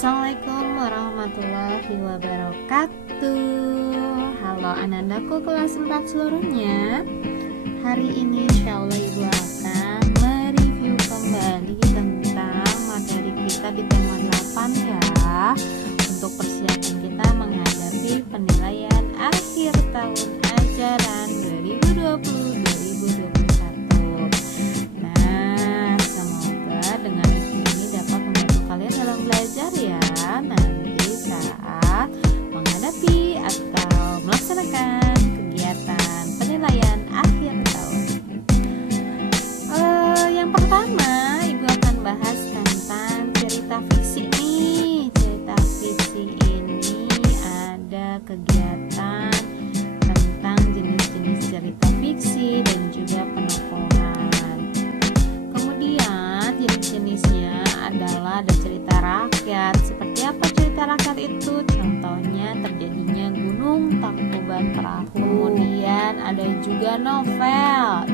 Assalamualaikum warahmatullahi wabarakatuh. Halo anak-anakku kelas 4 seluruhnya. Hari ini insya Allah Ibu akan mereview kembali tentang materi kita di tema 8 ya, untuk persiapan kita menghadapi penilaian akhir tahun ajaran 2020-2021. Nah, semoga dengan ini dapat membantu kalian dalam belajar ya, nanti saat menghadapi atau melaksanakan kegiatan penilaian akhir tahun. Yang pertama, Ibu akan bahas tentang cerita fiksi nih. Cerita fiksi ini ada kegiatan tentang jenis-jenis cerita fiksi dan juga penokohan. Kemudian jenis-jenisnya adalah ada cerita rakyat. Seperti apa cerita rakyat itu? Contohnya terjadinya gunung, Tangkuban Perahu. Kemudian ada juga novel.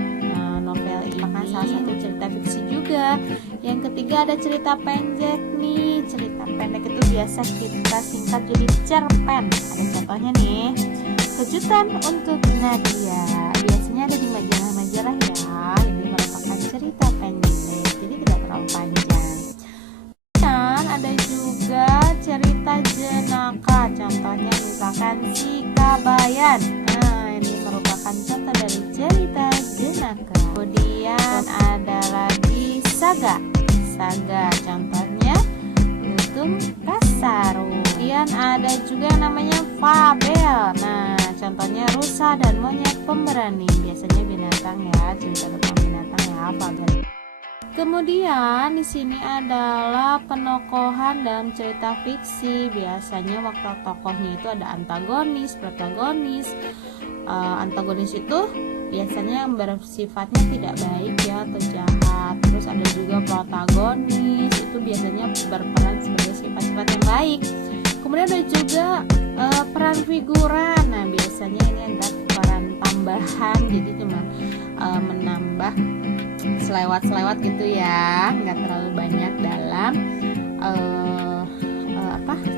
Novel ini salah satu cerita fiksi juga. Yang ketiga ada cerita pendek nih. Cerita pendek itu biasa kita singkat jadi cerpen. Ada contohnya nih, kejutan untuk Nadia. Biasanya ada di majalah-majalah ya. Ini merupakan cerita pendek, jadi tidak terlalu panjang. Dan ada juga cerita jenaka. Contohnya misalkan Si Kabayan. Nah, ini merupakan contoh dari cerita jenaka. Kemudian ada lagi saga. Saga contohnya Lutung Kasaru. Kemudian ada juga yang namanya fabel. Nah, contohnya Rusa dan Monyet Pemberani. Biasanya binatang ya, cerita tentang binatang ya, fabel. Kemudian di sini adalah penokohan dalam cerita fiksi. Biasanya waktu tokohnya itu ada antagonis, protagonis. Antagonis itu biasanya yang bersifatnya tidak baik ya atau jahat. Terus ada juga protagonis, itu biasanya berperan sebagai sifat-sifat yang baik. Kemudian ada juga peran figuran. Nah, biasanya ini ada peran tambahan, jadi cuma menambah selewat-selewat gitu ya, nggak terlalu banyak dalam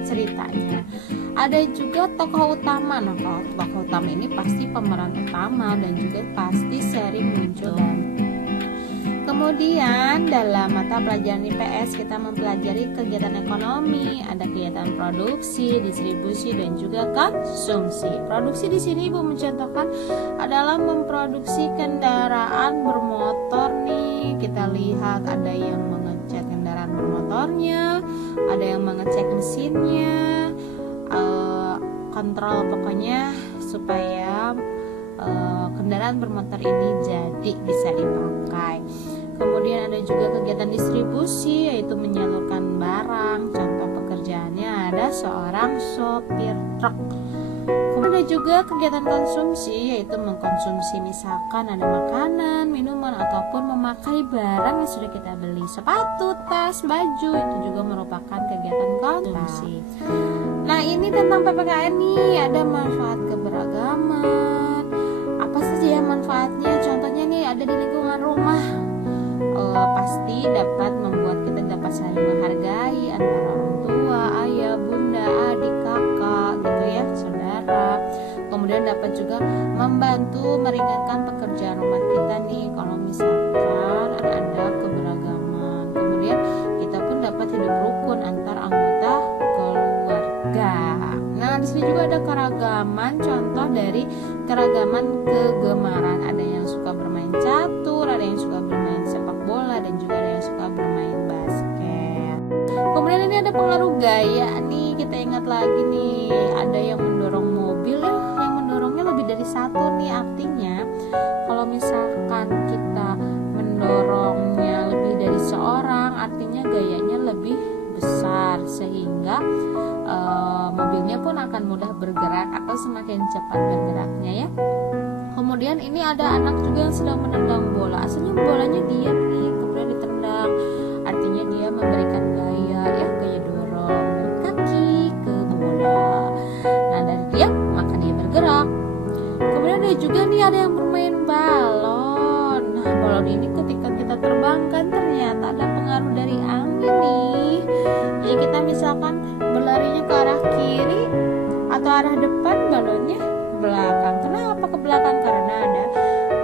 ceritanya. Ada juga tokoh utama. Nah, kalau tokoh utama ini pasti pemeran utama dan juga pasti sering muncul. Kemudian dalam mata pelajaran IPS kita mempelajari kegiatan ekonomi, ada kegiatan produksi, distribusi dan juga konsumsi. Produksi di sini Ibu mencontohkan adalah memproduksi kendaraan bermotor nih. Kita lihat ada yang mengecek kendaraan bermotornya, ada yang mengecek mesinnya, kontrol pokoknya supaya kendaraan bermotor ini jadi bisa dipakai. Kemudian ada juga kegiatan distribusi, yaitu menyalurkan barang. Contoh pekerjaannya ada seorang sopir truk. Kemudian ada juga kegiatan konsumsi, yaitu mengkonsumsi misalkan ada makanan, minuman, ataupun memakai barang yang sudah kita beli. Sepatu, tas, baju, itu juga merupakan kegiatan konsumsi. Nah, ini tentang PPKN nih, ada manfaat keberagaman. Apa saja ya manfaatnya? Contohnya nih ada di lingkungan rumah. Pasti dapat membuat kita dapat saling menghargai antara orang tua, ayah, bunda, adik, kakak gitu ya, saudara. Kemudian dapat juga membantu meringankan pekerjaan rumah kita nih kalau misalkan ada keberagaman. Kemudian kita pun dapat hidup rukun antar anggota keluarga. Nah, di sini juga ada keragaman, contoh dari keragaman kegemaran. Ada yang suka bermain catur, ada yang suka bermain sepak bola, dan juga ada yang suka bermain basket. Kemudian ini ada pengaruh gaya nih, kita ingat lagi nih, ada yang mendorong mobil ya, yang mendorongnya lebih dari satu nih. Artinya kalau misalkan kita mendorongnya lebih dari seorang, artinya gayanya lebih besar, sehingga mobilnya pun akan mudah bergerak atau semakin cepat bergeraknya ya. Kemudian ini ada anak juga yang sedang menendang bola. Asalnya bolanya diam nih, kemudian ditendang. Artinya dia memberikan gaya ya, gaya dorong kaki ke bola. Nah, dari diam maka dia bergerak. Kemudian ada juga nih ada yang bermain balon. Nah, balon ini ketika kita terbangkan ternyata ada pengaruh dari angin nih. kita misalkan berlarinya ke arah kiri atau arah depan, balonnya belakang. Kenapa ke belakang? Karena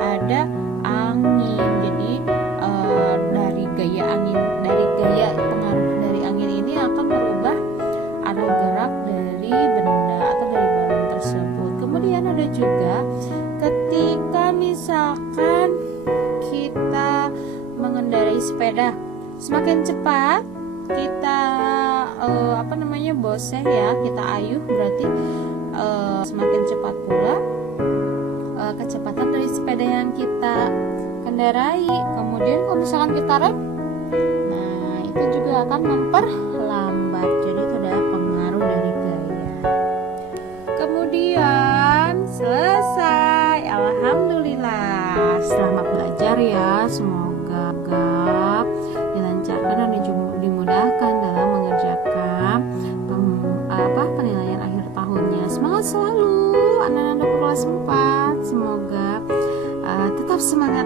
ada angin. Jadi dari gaya pengaruh dari angin ini akan merubah arah gerak dari benda atau dari balon tersebut. Kemudian ada juga ketika misalkan kita mengendarai sepeda, semakin cepat kita boseh ya, kita ayuh, berarti semakin cepat pula kecepatan dari sepeda yang kita kendarai. Kemudian kalau misalkan kita rem, nah itu juga akan memperlambat. Jadi itu adalah pengaruh dari gaya. Kemudian selesai, alhamdulillah. Selamat belajar ya, semoga dilancarkan dan dimudahkan dalam mengerjakan penilaian akhir tahunnya. Semangat selalu anak-anak kelas 4. Semoga tetap semangat